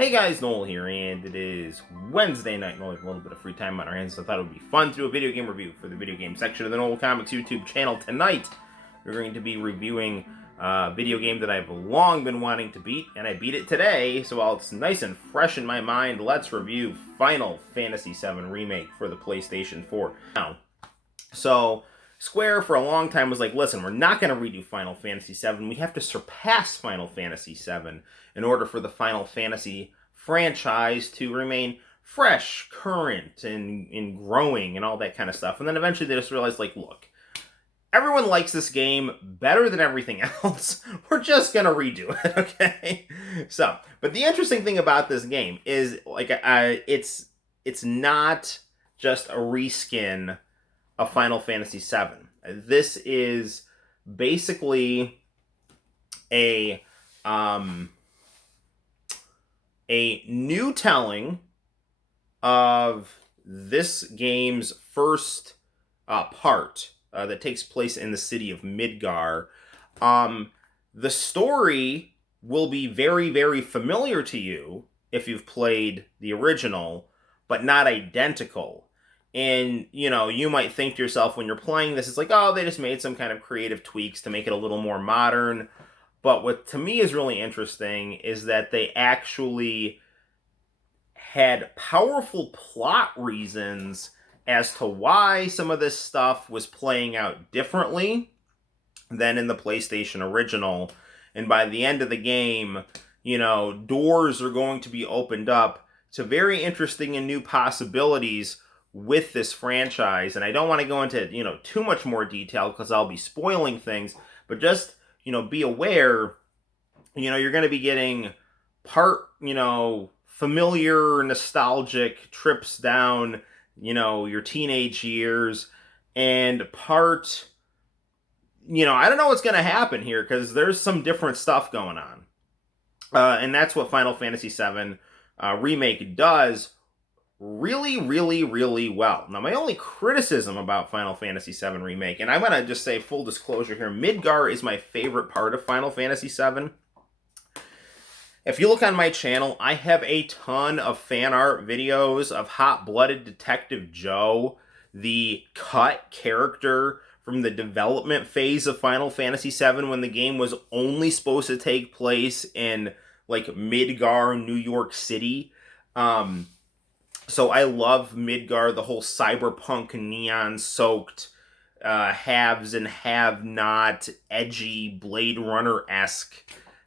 Hey guys, Noel here, and it is Wednesday night, and we have a little bit of free time on our hands, so I thought it would be fun to do a video game review for the video game section of the Noel Comics YouTube channel. Tonight, we're going to be reviewing a video game that I've long been wanting to beat, and I beat it today, so while it's nice and fresh in my mind, let's review Final Fantasy VII Remake for the PlayStation 4. Now, so Square for a long time was like, listen, we're not going to redo Final Fantasy VII. We have to surpass Final Fantasy VII in order for the Final Fantasy franchise to remain fresh, current, and growing, and all that kind of stuff. And then eventually they just realized, like, look, everyone likes this game better than everything else. We're just going to redo it, okay? So, but the interesting thing about this game is, like, it's not just a reskin of Final Fantasy VII. This is basically a new telling of this game's first part that takes place in the city of Midgar. The story will be very, very familiar to you if you've played the original, but not identical. And, you know, you might think to yourself when you're playing this, it's like, oh, they just made some kind of creative tweaks to make it a little more modern. But what to me is really interesting is that they actually had powerful plot reasons as to why some of this stuff was playing out differently than in the PlayStation original. And by the end of the game, you know, doors are going to be opened up to very interesting and new possibilities with this franchise. And I don't want to go into, you know, too much more detail because I'll be spoiling things, but just, you know, be aware, you know, you're going to be getting part, you know, familiar, nostalgic trips down, you know, your teenage years, and part, you know, I don't know what's going to happen here because there's some different stuff going on. And that's what Final Fantasy VII Remake does really, really, really well. Now, my only criticism about Final Fantasy VII Remake, and I'm going to just say full disclosure here, Midgar is my favorite part of Final Fantasy VII. If you look on my channel, I have a ton of fan art videos of Hot-Blooded Detective Joe, the cut character from the development phase of Final Fantasy VII when the game was only supposed to take place in, like, Midgar, New York City. So I love Midgar, the whole cyberpunk neon-soaked haves and have-not, edgy, Blade Runner-esque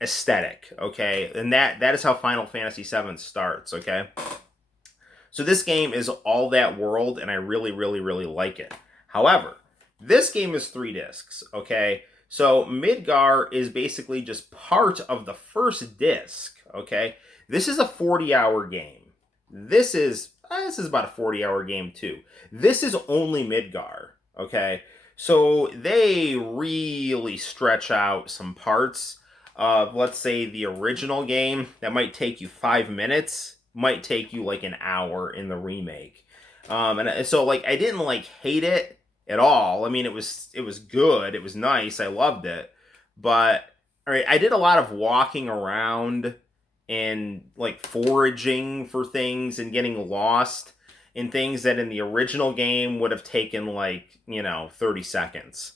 aesthetic, okay? And that is how Final Fantasy VII starts, okay? So this game is all that world, and I really, really, really like it. However, this game is 3 discs, okay? So Midgar is basically just part of the first disc, okay? This is a 40-hour game. This is about a 40-hour game too. This is only Midgar, okay? So they really stretch out some parts of, let's say, the original game that might take you 5 minutes, might take you like an hour in the remake. And so, like, I didn't, like, hate it at all. I mean, it was good. It was nice. I loved it. But, all right, I did a lot of walking around and, like, foraging for things and getting lost in things that in the original game would have taken, like, you know, 30 seconds.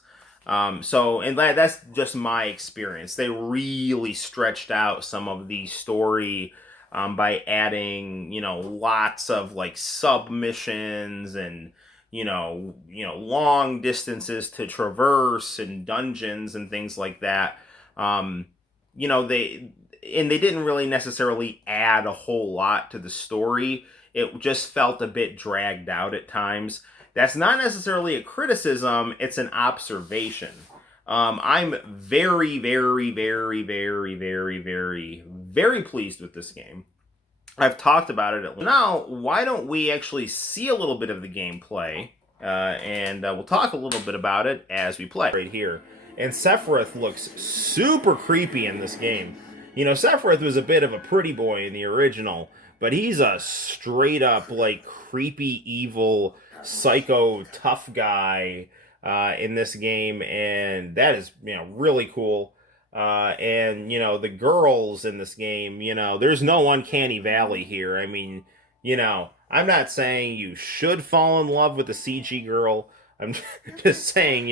So, and that's just my experience. They really stretched out some of the story by adding, you know, lots of, like, submissions and, you know, long distances to traverse and dungeons and things like that. You know, they didn't really necessarily add a whole lot to the story. It just felt a bit dragged out at times. That's not necessarily a criticism, it's an observation. I'm very, very, very, very, very, very, very pleased with this game. I've talked about it. Now, why don't we actually see a little bit of the gameplay, and we'll talk a little bit about it as we play right here. And Sephiroth looks super creepy in this game. You know, Sephiroth was a bit of a pretty boy in the original, but he's a straight up, like, creepy, evil, psycho, tough guy in this game, and that is, you know, really cool. And, the girls in this game, there's no uncanny valley here. I mean, I'm not saying you should fall in love with a CG girl. I'm just saying,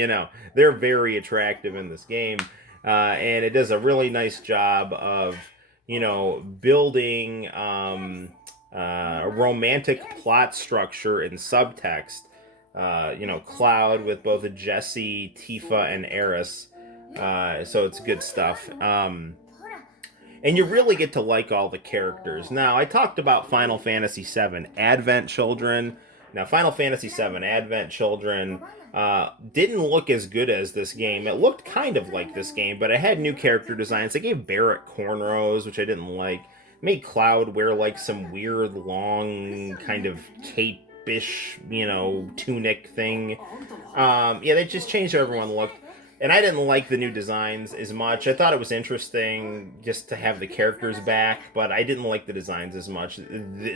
they're very attractive in this game. And it does a really nice job of, building a romantic plot structure and subtext. Cloud with both Jesse, Tifa, and Eris. So it's good stuff. And you really get to like all the characters. Now, I talked about Final Fantasy VII Advent Children. Now, Final Fantasy VII Advent Children didn't look as good as this game. It looked kind of like this game, but it had new character designs. They gave Barrett cornrows, which I didn't like. Made Cloud wear like some weird long kind of cape-ish, tunic thing. They just changed how everyone looked. And I didn't like the new designs as much. I thought it was interesting just to have the characters back, but I didn't like the designs as much.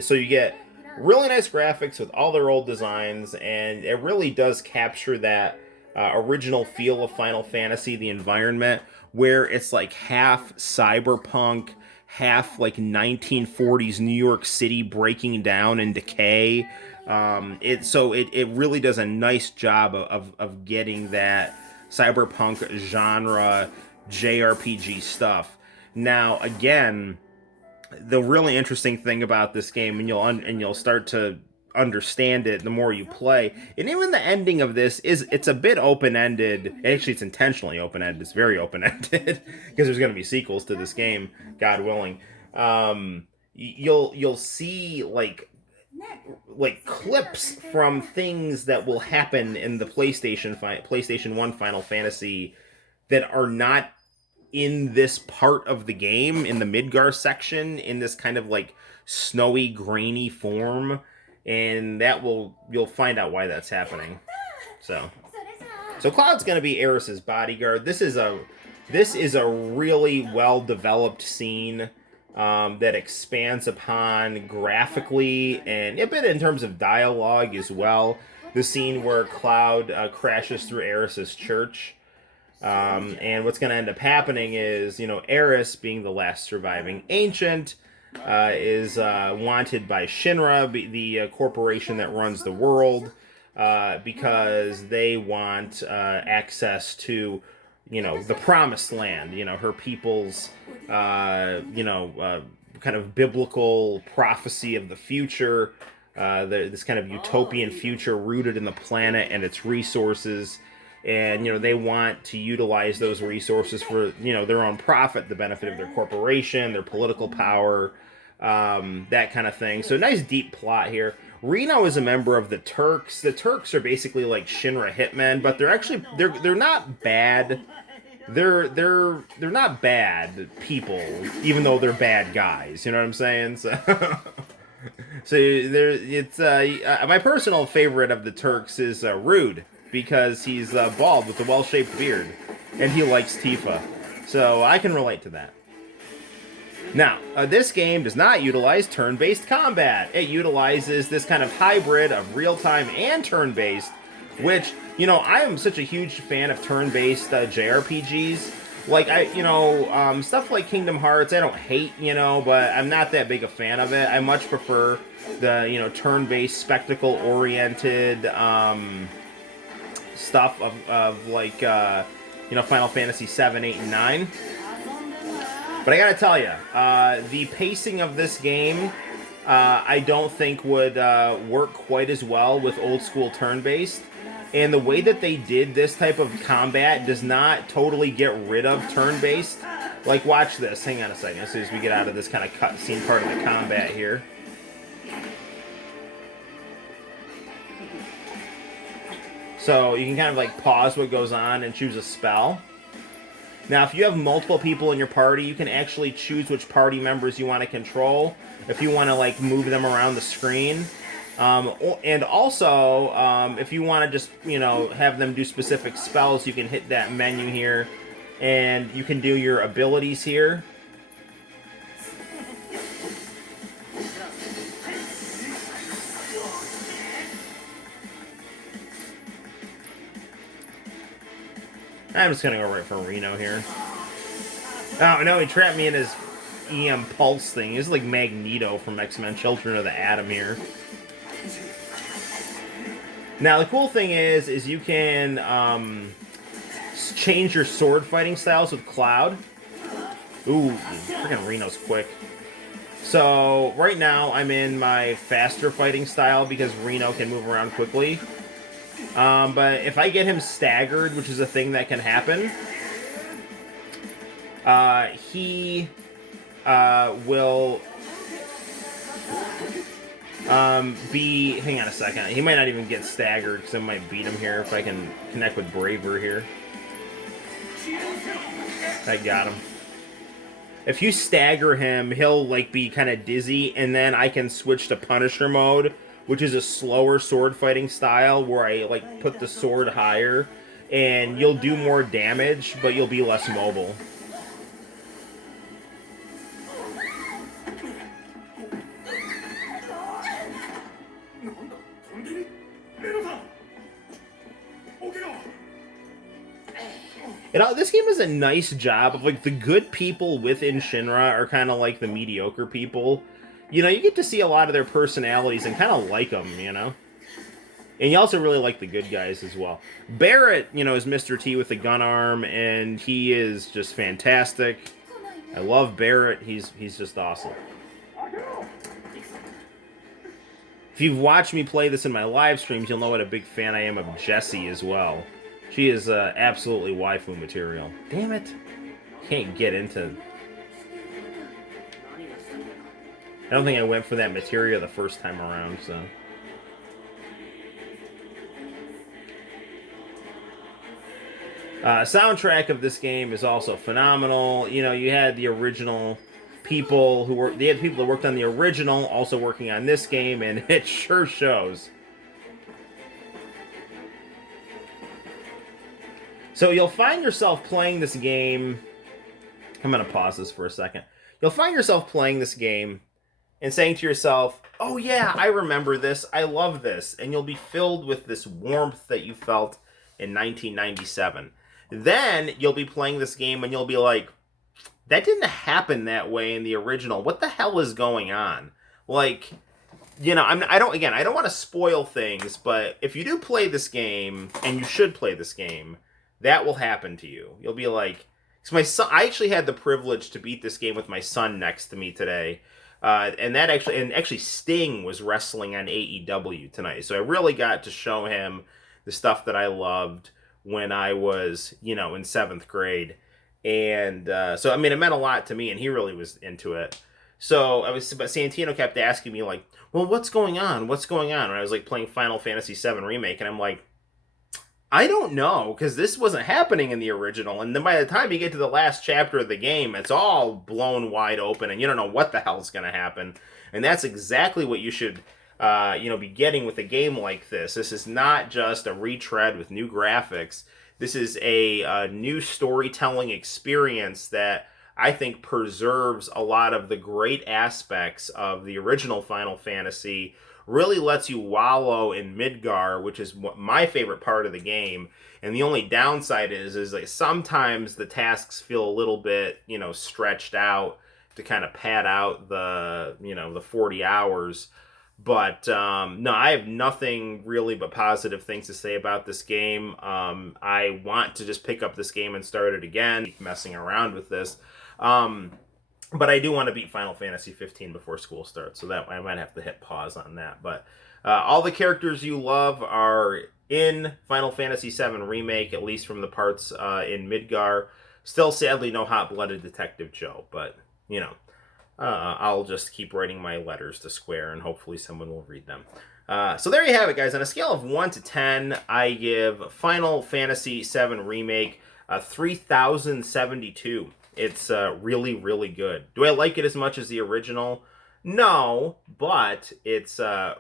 So you get really nice graphics with all their old designs, and it really does capture that original feel of Final Fantasy, the environment, where it's like half cyberpunk, half like 1940s New York City breaking down in decay. It really does a nice job of getting that cyberpunk genre JRPG stuff. Now, again, the really interesting thing about this game, and you'll start to understand it the more you play, and even the ending of this it's a bit open-ended. Actually, it's intentionally open-ended. It's very open-ended because there's going to be sequels to this game, God willing. You'll see like clips from things that will happen in the PlayStation 1 Final Fantasy that are not in this part of the game, in the Midgar section, in this kind of like snowy, grainy form, and you'll find out why that's happening. So Cloud's gonna be Eris's bodyguard. This is a really well developed scene that expands upon graphically and a bit in terms of dialogue as well. The scene where Cloud crashes through Eris's church. And what's going to end up happening is, Eris, being the last surviving ancient, is wanted by Shinra, the corporation that runs the world, because they want access to, the promised land, her people's, kind of biblical prophecy of the future, this kind of utopian future rooted in the planet and its resources. And, they want to utilize those resources for, their own profit, the benefit of their corporation, their political power, that kind of thing. So nice deep plot here. Reno is a member of the Turks. The Turks are basically like Shinra hitmen, but they're not bad. They're not bad people, even though they're bad guys. You know what I'm saying? My personal favorite of the Turks is Rude, because he's bald with a well-shaped beard, and he likes Tifa. So I can relate to that. Now, this game does not utilize turn-based combat. It utilizes this kind of hybrid of real-time and turn-based, which, I am such a huge fan of turn-based JRPGs. Like, stuff like Kingdom Hearts, I don't hate, but I'm not that big a fan of it. I much prefer the, turn-based, spectacle-oriented stuff of like, Final Fantasy 7, 8, and 9. But I gotta tell you, the pacing of this game, I don't think would work quite as well with old school turn-based. And the way that they did this type of combat does not totally get rid of turn-based. Like, watch this. Hang on a second, as soon as we get out of this kind of cutscene part of the combat here. So you can kind of like pause what goes on and choose a spell. Now, if you have multiple people in your party, you can actually choose which party members you want to control. If you want to like move them around the screen. And also, if you want to just, have them do specific spells, you can hit that menu here. And you can do your abilities here. I'm just going to go right for Reno here. Oh, no, he trapped me in his EM Pulse thing. He's like Magneto from X-Men Children of the Atom here. Now, the cool thing is you can change your sword fighting styles with Cloud. Ooh, freaking Reno's quick. So, right now, I'm in my faster fighting style because Reno can move around quickly. But if I get him staggered, which is a thing that can happen, he will be... Hang on a second. He might not even get staggered, because I might beat him here if I can connect with Braver here. I got him. If you stagger him, he'll like be kind of dizzy, and then I can switch to Punisher mode, which is a slower sword fighting style where I like put the sword higher, and you'll do more damage, but you'll be less mobile. This game does a nice job of, like, the good people within Shinra are kind of like the mediocre people. You know, you get to see a lot of their personalities and kind of like them, you know? And you also really like the good guys as well. Barrett, you know, is Mr. T with the gun arm, and he is just fantastic. I love Barrett. He's just awesome. If you've watched me play this in my live streams, you'll know what a big fan I am of Jessie as well. She is absolutely waifu material. Damn it. Can't get into... I don't think I went for that materia the first time around, so... Soundtrack of this game is also phenomenal. You know, you had the original people who were... They had people that worked on the original also working on this game, and it sure shows. So you'll find yourself playing this game... I'm going to pause this for a second. You'll find yourself playing this game and saying to yourself, oh yeah, I remember this, I love this. And you'll be filled with this warmth that you felt in 1997. Then you'll be playing this game and you'll be like, that didn't happen that way in the original. What the hell is going on? Like, you know, I don't want to spoil things, but if you do play this game, and you should play this game, that will happen to you. You'll be like, because my son, I actually had the privilege to beat this game with my son next to me today, and actually Sting was wrestling on AEW tonight, so I really got to show him the stuff that I loved when I was, you know, in 7th grade, and so I mean, it meant a lot to me, and he really was into it. So but Santino kept asking me like, well, what's going on? What's going on? And I was like playing Final Fantasy VII Remake, and I'm like, I don't know, because this wasn't happening in the original, and then by the time you get to the last chapter of the game, it's all blown wide open, and you don't know what the hell's going to happen, and that's exactly what you should, be getting with a game like this. This is not just a retread with new graphics. This is a new storytelling experience that I think preserves a lot of the great aspects of the original Final Fantasy, really lets you wallow in Midgar, which is my favorite part of the game. And the only downside is like sometimes the tasks feel a little bit, you know, stretched out to kind of pad out the, you know, the 40 hours. But no, I have nothing really but positive things to say about this game. I want to just pick up this game and start it again, keep messing around with this. But I do want to beat Final Fantasy 15 before school starts, so that I might have to hit pause on that. But all the characters you love are in Final Fantasy VII Remake, at least from the parts in Midgar. Still, sadly, no hot-blooded Detective Joe, but, you know, I'll just keep writing my letters to Square, and hopefully someone will read them. So there you have it, guys. On a scale of 1 to 10, I give Final Fantasy VII Remake 3,072. It's really, really good. Do I like it as much as the original? No, but it's a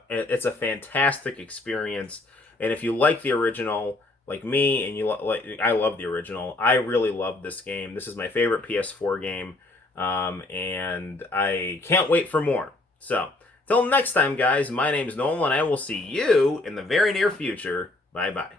fantastic experience. And if you like the original, like me, and I love the original, I really love this game. This is my favorite PS4 game, and I can't wait for more. So, till next time, guys, my name is Nolan, and I will see you in the very near future. Bye-bye.